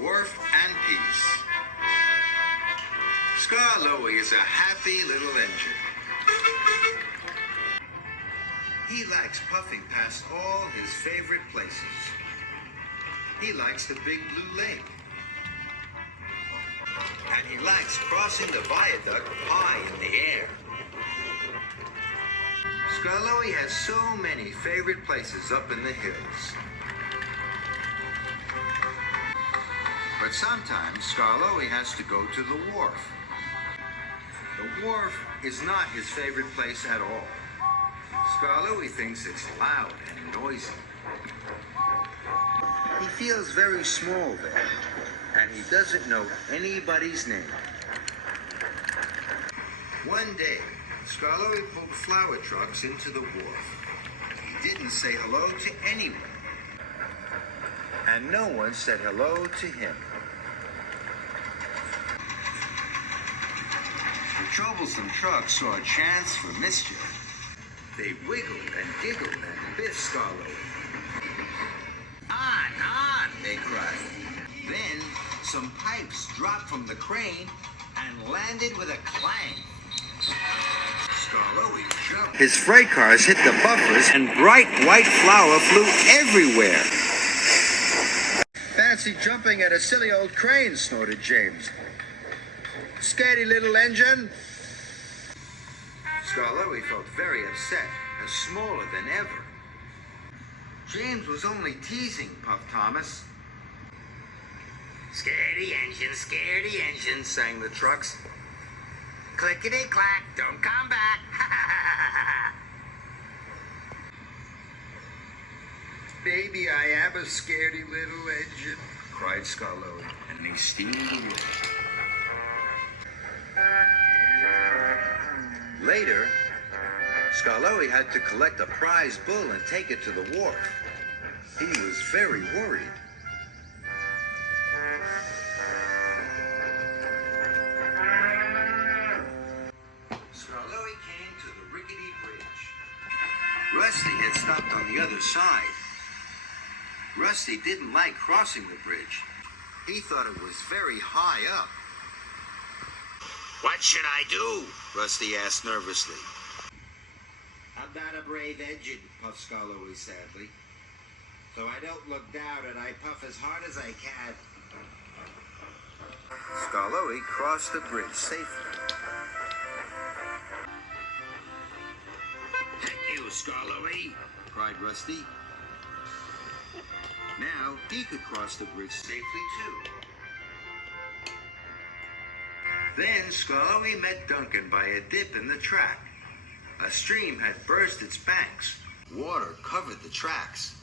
Wharf and Peace. Scar is a happy little engine. He likes puffing past all his favorite places. He likes the big blue lake. And he likes crossing the viaduct high in the air. Scar has so many favorite places up in the hills. But sometimes Scar has to go to the wharf. The wharf is not his favorite place at all. Scar thinks it's loud and noisy. He feels very small there, and he doesn't know anybody's name. One day, Scar pulled flower trucks into the wharf. He didn't say hello to anyone. And no one said hello to him. The troublesome trucks saw a chance for mischief. They wiggled and giggled and bit Scar. On, they cried. Then some pipes dropped from the crane and landed with a clang. Scar jumped. His freight cars hit the buffers and bright white flour flew everywhere. Fancy jumping at a silly old crane, snorted James. Scaredy little engine. Scar felt very upset and smaller than ever. James was only teasing, puffed Thomas. Scaredy engine, sang the trucks. Clickety-clack, don't come back. Maybe I am a scaredy little engine, cried Scar, and he steamed away. Later, Scar had to collect a prize bull and take it to the wharf. He was very worried. Scar came to the rickety bridge. Rusty had stopped on the other side. Rusty didn't like crossing the bridge. He thought it was very high up. What should I do? Rusty asked nervously. I'm not a brave engine, puffed Scar sadly. So I don't look down and I puff as hard as I can. Scar crossed the bridge safely. Thank you, Scar, cried Rusty. Now he could cross the bridge safely too. Then Scar met Duncan by a dip in the track. A stream had burst its banks. Water covered the tracks.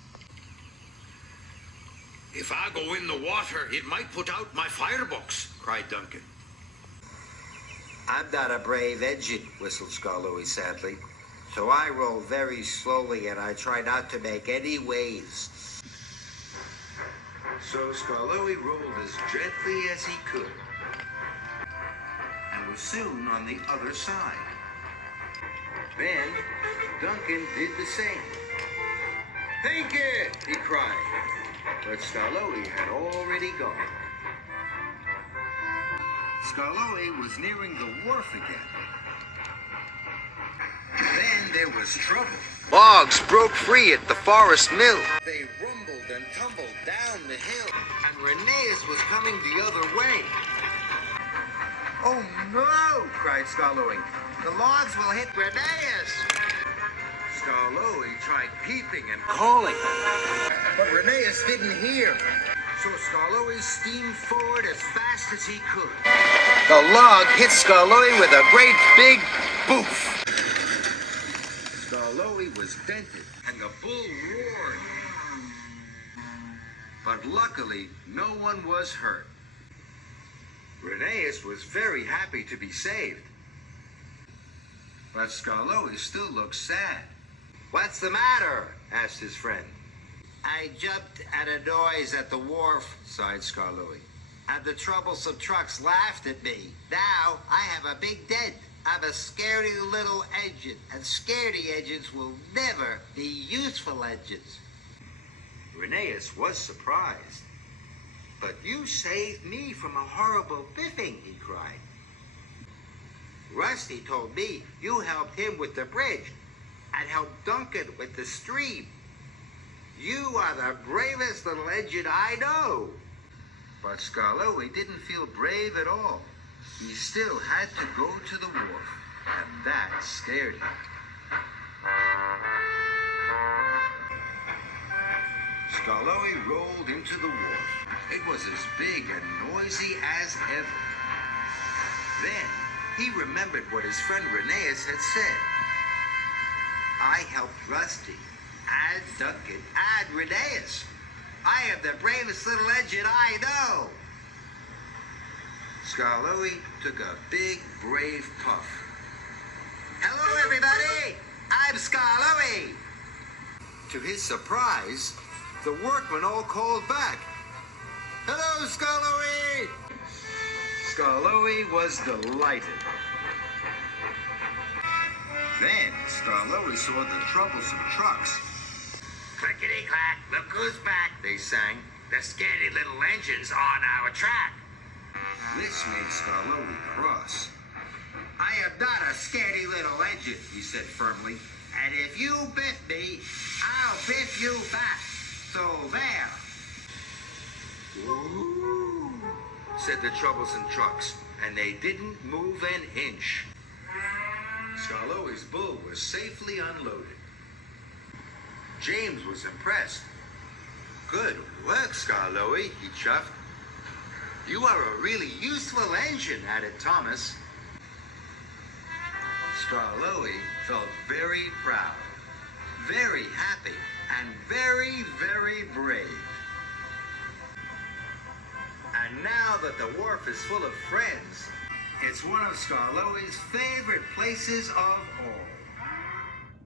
If I go in the water, it might put out my firebox, cried Duncan. I'm not a brave engine, whistled Scar sadly. So I roll very slowly and I try not to make any waves. So Scar rolled as gently as he could. And was soon on the other side. Then Duncan did the same. Take it, he cried. But Scar had already gone. Scar was nearing the wharf again. Then there was trouble. Logs broke free at the forest mill. They rumbled and tumbled down the hill. And Reneus was coming the other way. Oh no, cried Scar. The logs will hit Reneus. Scar tried peeping and calling. But Reneus didn't hear. So Scar steamed forward as fast as he could. The log hit Scar with a great big boof. Scar was dented and the bull roared. But luckily, no one was hurt. Reneus was very happy to be saved. But Scar still looked sad. What's the matter? Asked his friend. I jumped at a noise at the wharf, sighed Scar and the troublesome trucks laughed at me. Now I have a big dent. I'm a scaredy little engine, and scaredy engines will never be useful engines. Reneus was surprised. But you saved me from a horrible biffing, he cried. Rusty told me you helped him with the bridge and helped Duncan with the stream. You are the bravest little engine I know. But Skarloey didn't feel brave at all. He still had to go to the wharf, and that scared him. Skarloey rolled into the wharf. It was as big and noisy as ever. Then he remembered what his friend Rheneas had said. I helped Rusty, and Duncan, and Rheneas. I am the bravest little engine I know. Skarloey took a big, brave puff. Hello, everybody. I'm Skarloey. To his surprise, the workmen all called back. Hello, Skarloey. Skarloey was delighted. Then Skarloey saw the troublesome trucks. Clickety-clack, look who's back, they sang. The scaredy little engine's on our track. This made Skarloey cross. I am not a scaredy little engine, he said firmly. And if you biff me, I'll biff you back. So there. Ooh, said the troublesome trucks, and they didn't move an inch. Skarloey's bull was safely unloaded. James was impressed. Good work, Skarloey, he chuffed. You are a really useful engine, added Thomas. Skarloey felt very proud, very happy, and very, very brave. And now that the wharf is full of friends, it's one of Skarloey's favorite places of all.